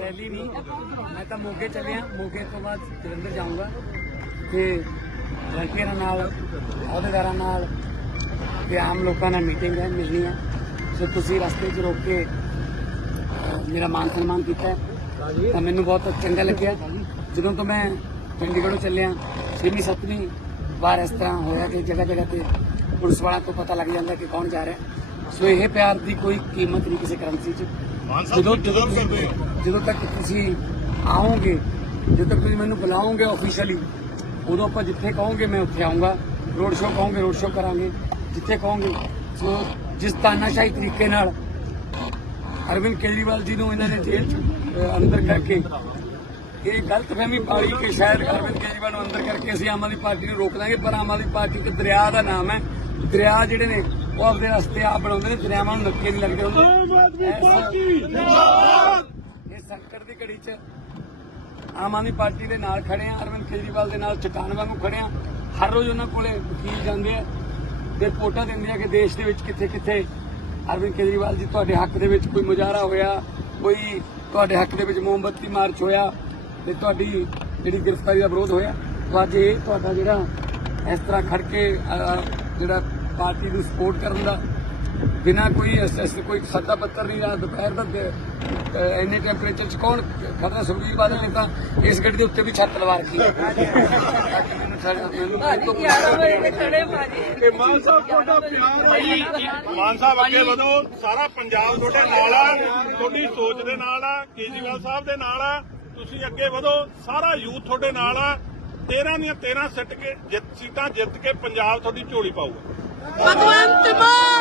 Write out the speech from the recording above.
Rally ਨਹੀਂ ਮੈਂ ਤਾਂ ਮੋਗੇ ਚੱਲਿਆ। ਮੋਗੇ ਤੋਂ ਬਾਅਦ ਜਲੰਧਰ ਜਾਊਂਗਾ। ਤੇ ਲੜਕੀਆਂ ਨਾਲ, ਅਹੁਦੇਦਾਰਾਂ ਨਾਲ ਤੇ ਆਮ ਲੋਕਾਂ ਨਾਲ ਮੀਟਿੰਗ ਹੈ, ਮਿਲਣੀ ਹੈ। ਸੋ ਤੁਸੀਂ ਰਸਤੇ 'ਚ ਰੋਕ ਕੇ ਮੇਰਾ ਮਾਨ ਸਨਮਾਨ ਕੀਤਾ ਤਾਂ ਮੈਨੂੰ ਬਹੁਤ ਚੰਗਾ ਲੱਗਿਆ। ਜਦੋਂ ਤੋਂ ਮੈਂ ਚੰਡੀਗੜ੍ਹੋਂ ਚੱਲਿਆ, ਛੇਵੀਂ, ਸੱਤਵੀਂ ਵਾਰ ਇਸ ਤਰ੍ਹਾਂ ਹੋਇਆ ਕਿ ਜਗ੍ਹਾ ਜਗ੍ਹਾ ਤੇ ਪੁਲਿਸ ਵਾਲਿਆਂ ਤੋਂ ਪਤਾ ਲੱਗ ਜਾਂਦਾ ਕਿ ਕੌਣ ਜਾ ਰਿਹਾ। ਸੋ ਇਹ ਪਿਆਰ ਦੀ ਕੋਈ ਕੀਮਤ ਨਹੀਂ ਕਿਸੇ ਕਰੰਸੀ 'ਚ। ਜਦੋਂ ਜਦੋਂ ਜਦੋਂ ਤੱਕ ਤੁਸੀਂ ਆਓਗੇ ਜਦੋਂ ਤੱਕ ਤੁਸੀਂ ਮੈਨੂੰ ਬੁਲਾਓਗੇ ਆਫੀਸ਼ੀਅਲੀ ਉਦੋਂ ਆਪਾਂ ਜਿੱਥੇ ਕਹੋਗੇ ਮੈਂ ਉੱਥੇ ਆਉਂਗਾ ਰੋਡ ਸ਼ੋਅ ਕਹੋਗੇ ਰੋਡ ਸ਼ੋਅ ਕਰਾਂਗੇ। ਜਿੱਥੇ ਕਹੋਗੇ। ਸੋ ਜਿਸ ਤਾਨਾਸ਼ਾਹੀ ਤਰੀਕੇ ਨਾਲ ਅਰਵਿੰਦ ਕੇਜਰੀਵਾਲ ਜੀ ਨੂੰ ਇਹਨਾਂ ਨੇ ਜੇਲ੍ਹ 'ਚ ਅੰਦਰ ਕਰਕੇ ਇਹ ਗਲਤ ਫਹਿਮੀ ਪਾਲੀ ਕਿ ਸ਼ਾਇਦ ਅਰਵਿੰਦ ਕੇਜਰੀਵਾਲ ਨੂੰ ਅੰਦਰ ਕਰਕੇ ਅਸੀਂ ਆਮ ਆਦਮੀ ਪਾਰਟੀ ਨੂੰ ਰੋਕ ਦਾਂਗੇ ਪਰ ਆਮ ਆਦਮੀ ਪਾਰਟੀ ਇੱਕ ਦਰਿਆ ਦਾ ਨਾਮ ਹੈ। ਦਰਿਆ ਜਿਹੜੇ ਨੇ ਉਹ ਆਪਦੇ ਰਸਤੇ ਆਪ ਬਣਾਉਂਦੇ ਨੇ ਦਰਿਆਵਾਂ ਨੂੰ ਨੱਕੇ ਨਹੀਂ ਲੱਗਦੇ ਹੁੰਦੇ। ਇਸ ਸੰਕਟ ਦੀ ਘੜੀ 'ਚ ਆਮ ਆਦਮੀ ਪਾਰਟੀ ਦੇ ਨਾਲ ਖੜੇ ਆ ਅਰਵਿੰਦ ਕੇਜਰੀਵਾਲ ਦੇ ਨਾਲ ਚਟਾਨ ਵਾਂਗੂ ਖੜੇ ਆ ਹਰ ਰੋਜ਼ ਉਹਨਾਂ ਕੋਲੇ ਵਕੀਲ ਜਾਂਦੇ ਆ ਤੇ ਰਿਪੋਰਟਾਂ ਦਿੰਦੇ ਆ ਕਿ ਦੇਸ਼ ਦੇ ਵਿੱਚ ਕਿੱਥੇ ਕਿੱਥੇ ਅਰਵਿੰਦ ਕੇਜਰੀਵਾਲ ਜੀ ਤੁਹਾਡੇ ਹੱਕ ਦੇ ਵਿੱਚ ਕੋਈ ਮੁਜ਼ਾਹਰਾ ਹੋਇਆ ਕੋਈ ਤੁਹਾਡੇ ਹੱਕ ਦੇ ਵਿੱਚ ਮੋਮਬੱਤੀ ਮਾਰਚ ਹੋਇਆ ਤੇ ਤੁਹਾਡੀ ਜਿਹੜੀ ਗ੍ਰਿਫਤਾਰੀ ਦਾ ਵਿਰੋਧ ਹੋਇਆ। ਅੱਜ ਇਹ ਤੁਹਾਡਾ ਜਿਹੜਾ ਇਸ ਤਰ੍ਹਾਂ ਖੜ ਕੇ ਜਿਹੜਾ ਪਾਰਟੀ ਨੂੰ ਸਪੋਰਟ ਕਰਨ ਦਾ। ਬਿਨਾ ਕੋਈ ਇਸ ਕੋਈ ਸੱਦਾ ਪੱਤਰ ਨਹੀਂ ਰਹਾ ਦੁਪਹਿਰ ਦਾ ਇੰਨੇ ਟੈਂਪਰੇਚਰ ਚ ਕੌਣ ਖਤਰਾ ਸੁਖਬੀਰ ਬਾਦਲ ਨੇ ਤਾਂ ਇਸ ਗੱਡੀ ਦੇ ਉੱਤੇ ਵੀ ਛੱਤ ਲਵਾ ਰੱਖੀ। ਹੈ ਮੈਨੂੰ ਛੱਡ- ਮੈਨੂੰ- ਭਾਜੀ 11 ਵਜੇ ਤੇ ਖੜੇ ਭਾਜੀ। ਮਾਨ ਸਾਹਿਬ ਤੁਹਾਡਾ ਪਿਆਰ ਮਾਨ ਸਾਹਿਬ ਅੱਗੇ ਵਧੋ। ਸਾਰਾ ਪੰਜਾਬ ਤੁਹਾਡੇ ਨਾਲ ਆ। ਤੁਹਾਡੀ ਸੋਚ ਦੇ ਨਾਲ ਆ ਕੇਜਰੀਵਾਲ ਸਾਹਿਬ ਦੇ ਨਾਲ ਆ। ਤੁਸੀਂ ਅੱਗੇ ਵਧੋ। ਸਾਰਾ ਯੂਥ ਤੁਹਾਡੇ ਨਾਲ ਆ। 13 ਦੀਆਂ 13 ਸਿੱਟ ਕੇ ਜਿੱਤ ਸੀਟਾਂ ਜਿੱਤ ਕੇ ਪੰਜਾਬ ਤੁਹਾਡੀ ਝੋਲੀ ਪਾਊਗਾ। ਭਗਵੰਤ ਮਾਨ!